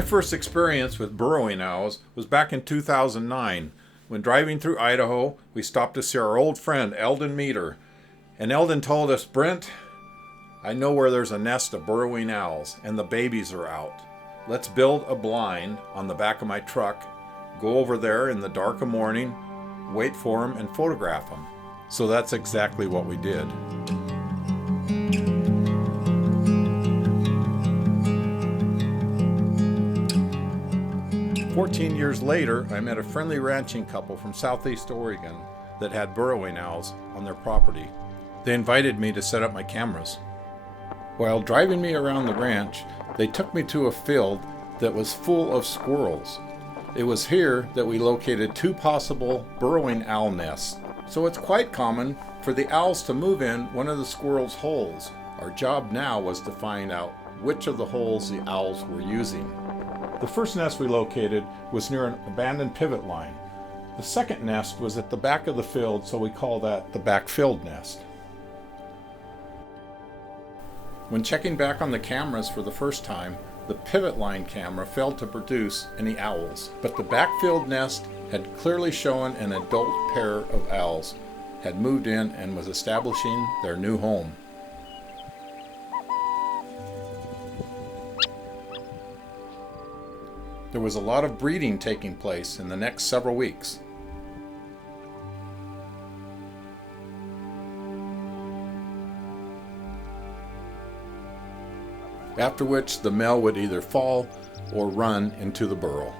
My first experience with burrowing owls was back in 2009. When driving through Idaho, we stopped to see our old friend Eldon Meter. And Eldon told us, "Brent, I know where there's a nest of burrowing owls and the babies are out. Let's build a blind on the back of my truck, go over there in the dark of morning, wait for them and photograph them." So that's exactly what we did. "14 years later, I met a friendly ranching couple from southeast Oregon that had burrowing owls on their property. They invited me to set up my cameras. While driving me around the ranch, they took me to a field that was full of squirrels. It was here that we located 2 possible burrowing owl nests. So it's quite common for the owls to move in one of the squirrels' holes. Our job now was to find out which of the holes the owls were using. The first nest we located was near an abandoned pivot line. The second nest was at the back of the field, so we call that the backfield nest. When checking back on the cameras for the first time, the pivot line camera failed to produce any owls, but the backfield nest had clearly shown an adult pair of owls had moved in and was establishing their new home. There was a lot of breeding taking place in the next several weeks. After which the male would either fall or run into the burrow.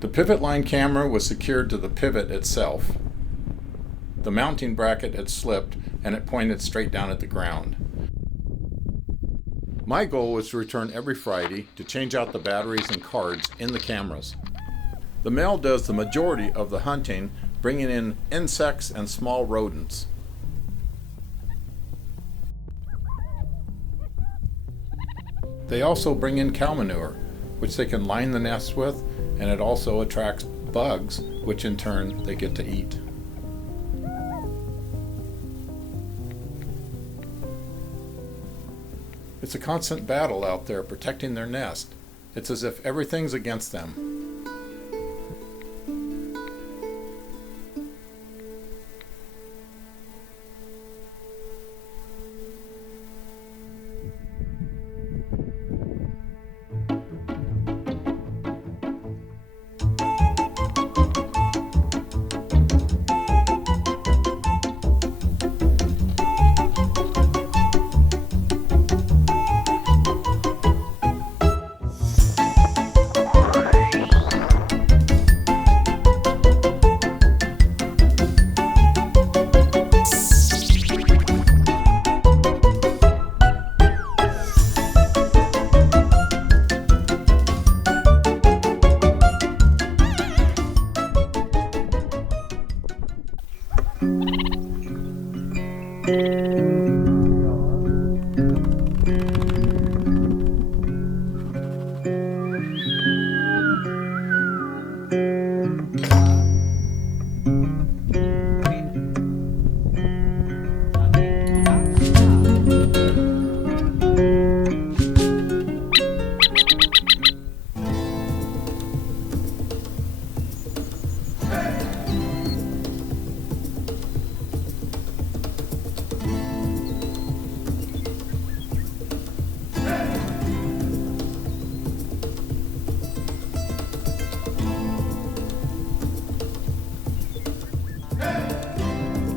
The pivot line camera was secured to the pivot itself. The mounting bracket had slipped and it pointed straight down at the ground. My goal was to return every Friday to change out the batteries and cards in the cameras. The male does the majority of the hunting, bringing in insects and small rodents. They also bring in cow manure, which they can line the nests with, and it also attracts bugs, which in turn they get to eat. It's a constant battle out there protecting their nest. It's as if everything's against them.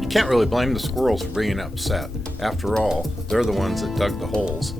Can't really blame the squirrels for being upset. After all, they're the ones that dug the holes.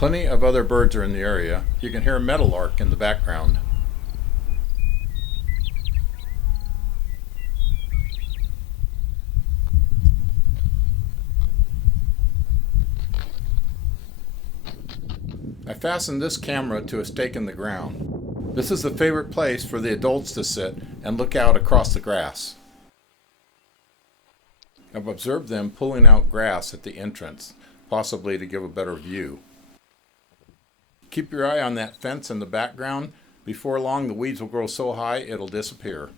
Plenty of other birds are in the area. You can hear a meadowlark in the background. I fastened this camera to a stake in the ground. This is the favorite place for the adults to sit and look out across the grass. I've observed them pulling out grass at the entrance, possibly to give a better view. Keep your eye on that fence in the background. Before long, the weeds will grow so high it'll disappear.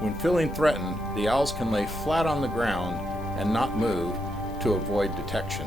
When feeling threatened, the owls can lay flat on the ground and not move to avoid detection.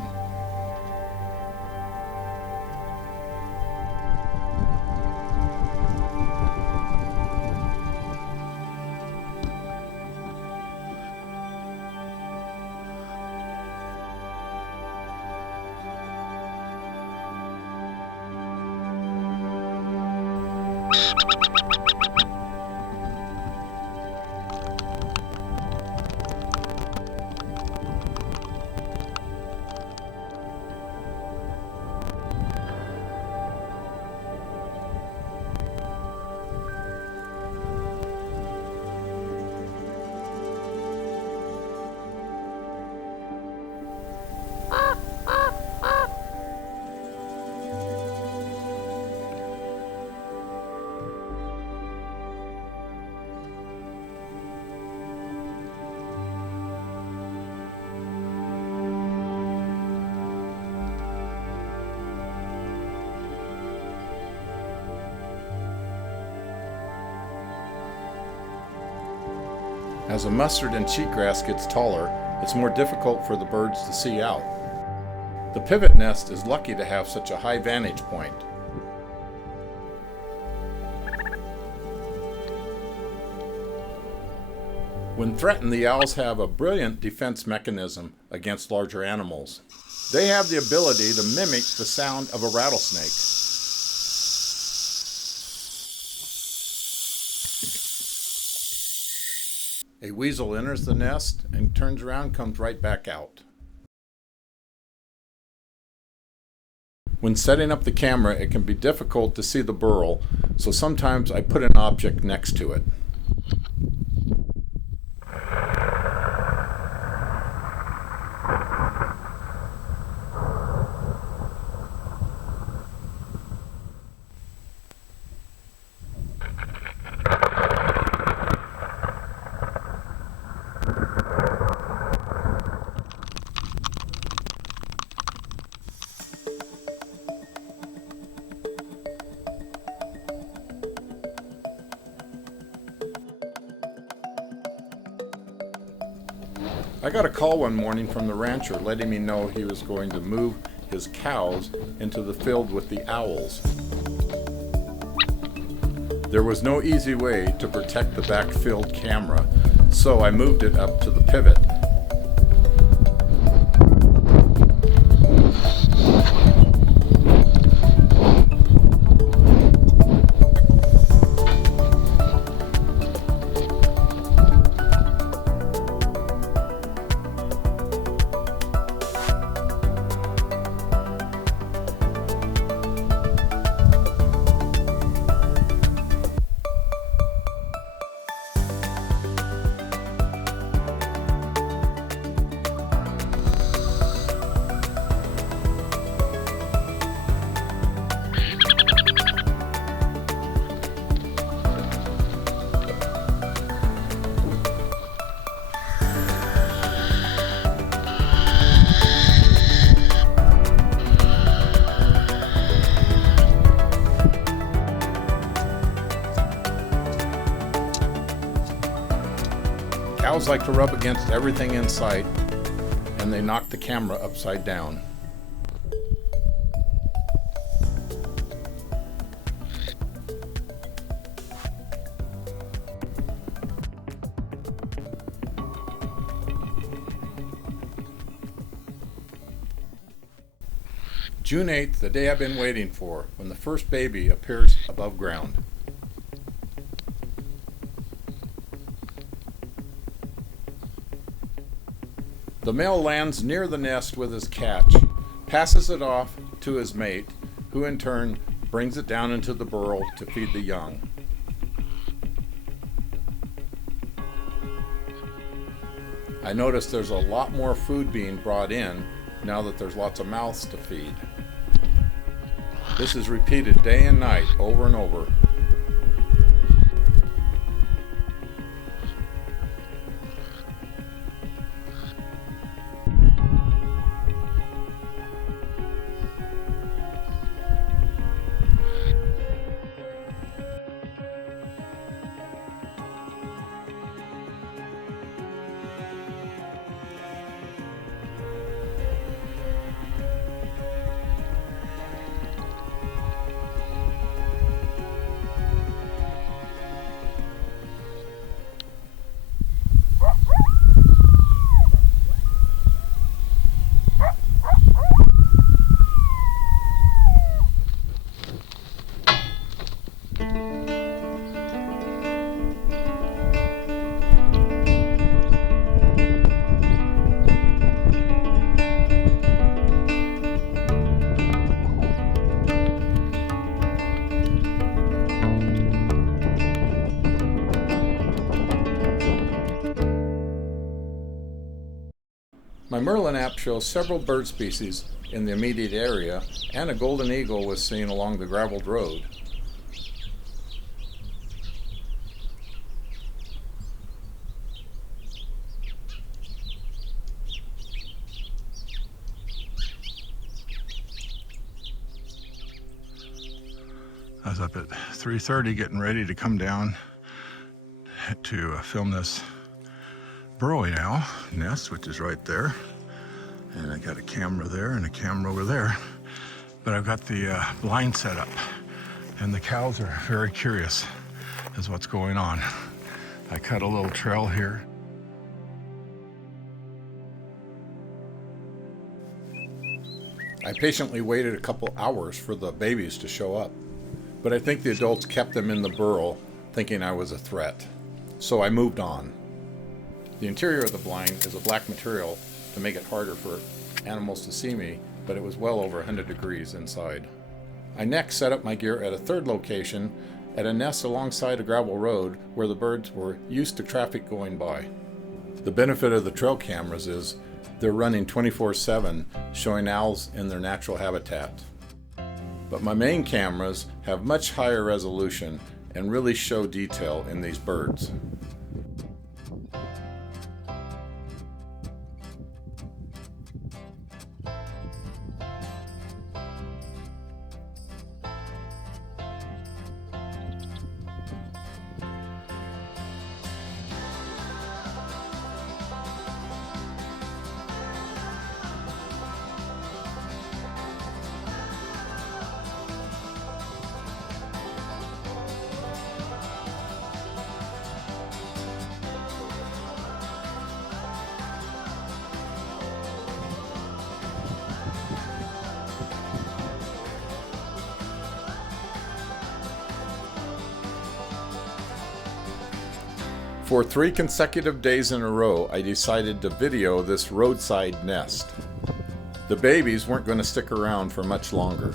As the mustard and cheatgrass gets taller, it's more difficult for the birds to see out. The pivot nest is lucky to have such a high vantage point. When threatened, the owls have a brilliant defense mechanism against larger animals. They have the ability to mimic the sound of a rattlesnake. A weasel enters the nest and turns around and comes right back out. When setting up the camera, it can be difficult to see the burrow, so sometimes I put an object next to it. I got a call one morning from the rancher letting me know he was going to move his cows into the field with the owls. There was no easy way to protect the backfield camera, so I moved it up to the pivot. birds like to rub against everything in sight, and they knock the camera upside down. June 8th, the day I've been waiting for, when the first baby appears above ground. The male lands near the nest with his catch, passes it off to his mate, who in turn brings it down into the burrow to feed the young. I notice there's a lot more food being brought in now that there's lots of mouths to feed. This is repeated day and night, over and over. My Merlin app shows several bird species in the immediate area, and a golden eagle was seen along the graveled road. I was up at 3:30 getting ready to come down to film this burrowing owl nest, which is right there, and I got a camera there and a camera over there, but I've got the blind set up, and the cows are very curious as what's going on. I cut a little trail here. I patiently waited a couple hours for the babies to show up, but I think the adults kept them in the burrow thinking I was a threat, so I moved on. The interior of the blind is a black material to make it harder for animals to see me, but it was well over 100 degrees inside. I next set up my gear at a third location at a nest alongside a gravel road where the birds were used to traffic going by. The benefit of the trail cameras is they're running 24/7, showing owls in their natural habitat. But my main cameras have much higher resolution and really show detail in these birds. For 3 consecutive days in a row, I decided to video this roadside nest. The babies weren't going to stick around for much longer.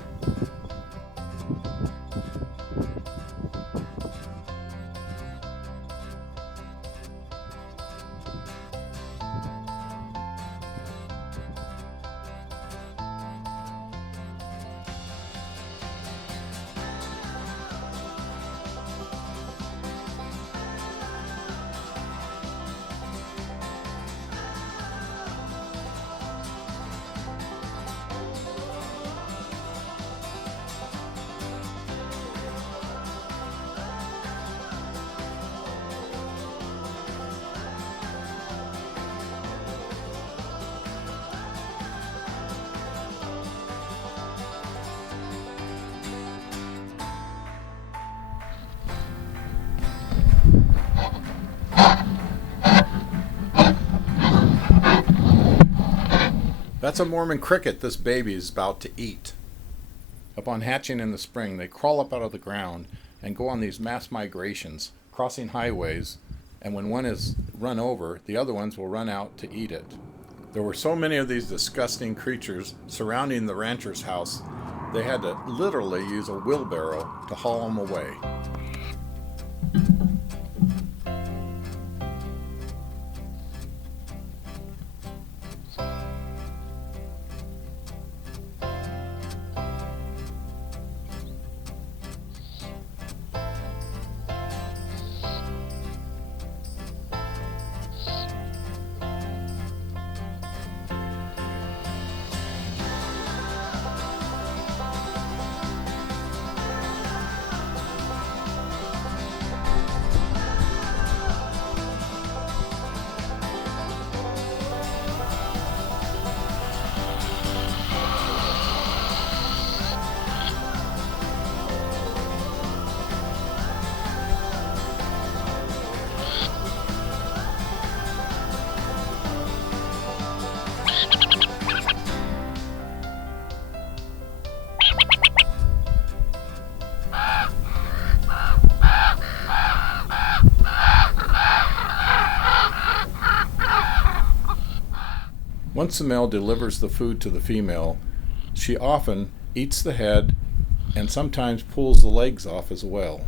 That's a Mormon cricket this baby is about to eat. Upon hatching in the spring, they crawl up out of the ground and go on these mass migrations, crossing highways, and when one is run over, the other ones will run out to eat it. There were so many of these disgusting creatures surrounding the rancher's house, they had to literally use a wheelbarrow to haul them away. Once the male delivers the food to the female, she often eats the head and sometimes pulls the legs off as well.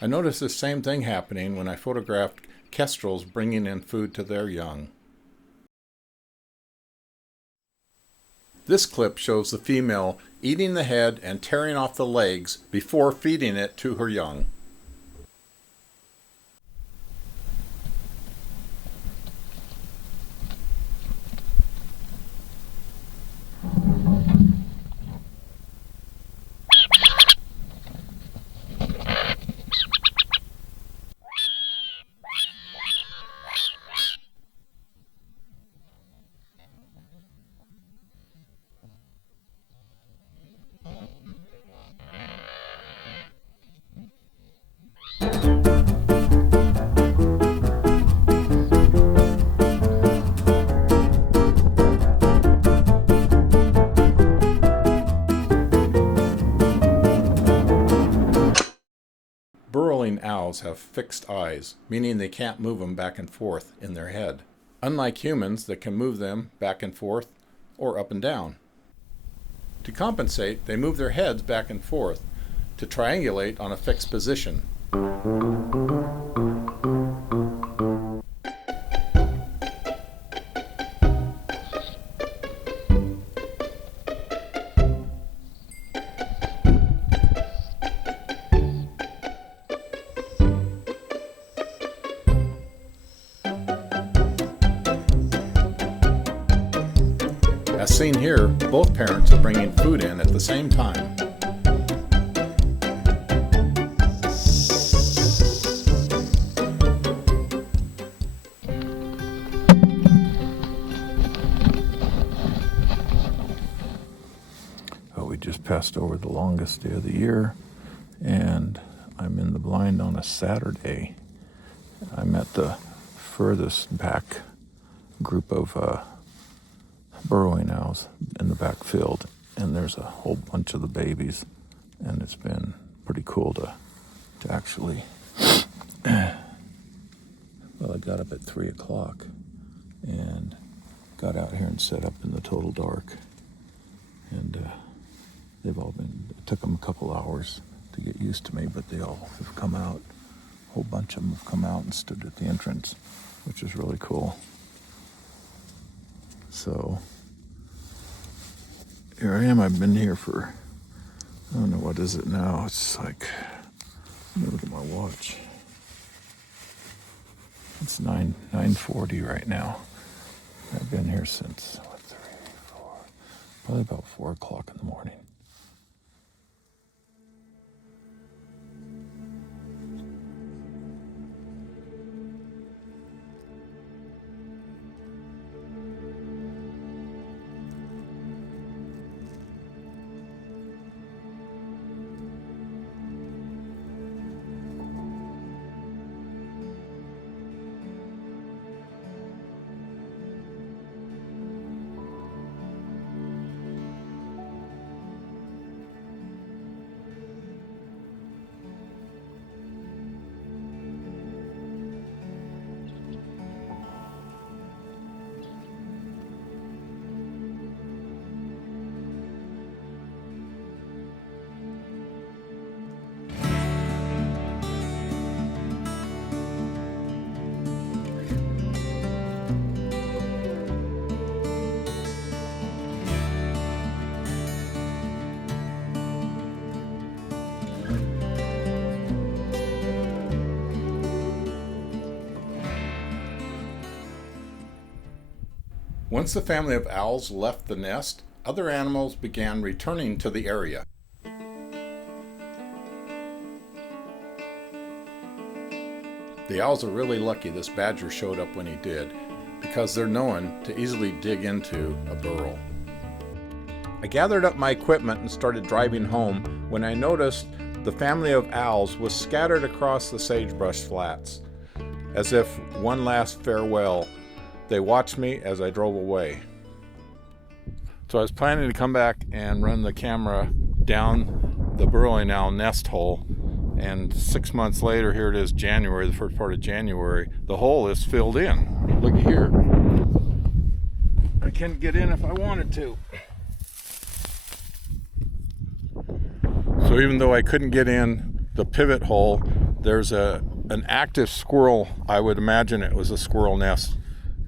I noticed the same thing happening when I photographed kestrels bringing in food to their young. This clip shows the female eating the head and tearing off the legs before feeding it to her young. Burrowing owls have fixed eyes, meaning they can't move them back and forth in their head, unlike humans that can move them back and forth or up and down. To compensate, they move their heads back and forth to triangulate on a fixed position. As seen here, both parents are bringing food in at the same time. Oh, we just passed over the longest day of the year, and I'm in the blind on a Saturday. I'm at the furthest back group of burrowing owls in the back field, and there's a whole bunch of the babies, and it's been pretty cool to actually well, I got up at 3 o'clock and got out here and set up in the total dark, and they've all been, it took them a couple hours to get used to me, but they all have come out. A whole bunch of them have come out and stood at the entrance, which is really cool. So here I am. I've been here for, I don't know, what is it now? It's like, let me look at my watch. It's 9:40 right now. I've been here since, 3, 4, probably about 4 o'clock in the morning. Once the family of owls left the nest, other animals began returning to the area. The owls are really lucky this badger showed up when he did, because they're known to easily dig into a burrow. I gathered up my equipment and started driving home when I noticed the family of owls was scattered across the sagebrush flats. As if one last farewell, they watched me as I drove away. So I was planning to come back and run the camera down the burrowing owl nest hole, and 6 months later, here it is, January, the first part of January, the hole is filled in. Look here. I can't get in if I wanted to. So even though I couldn't get in the pivot hole, there's an active squirrel, I would imagine it was a squirrel nest,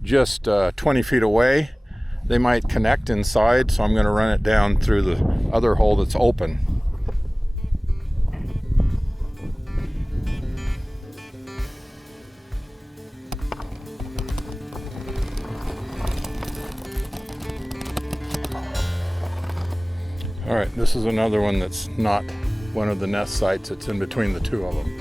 just 20 feet away. They might connect inside, so I'm going to run it down through the other hole that's open. All right, this is another one that's not one of the nest sites. It's in between the two of them.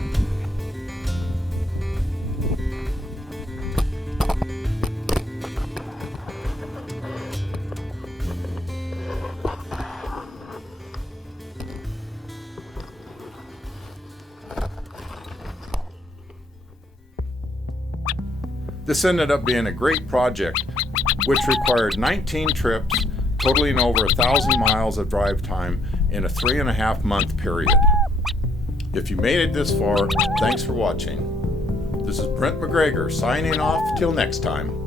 This ended up being a great project, which required 19 trips, totaling over 1,000 miles of drive time in a 3.5-month period. If you made it this far, thanks for watching. This is Brent McGregor signing off till next time.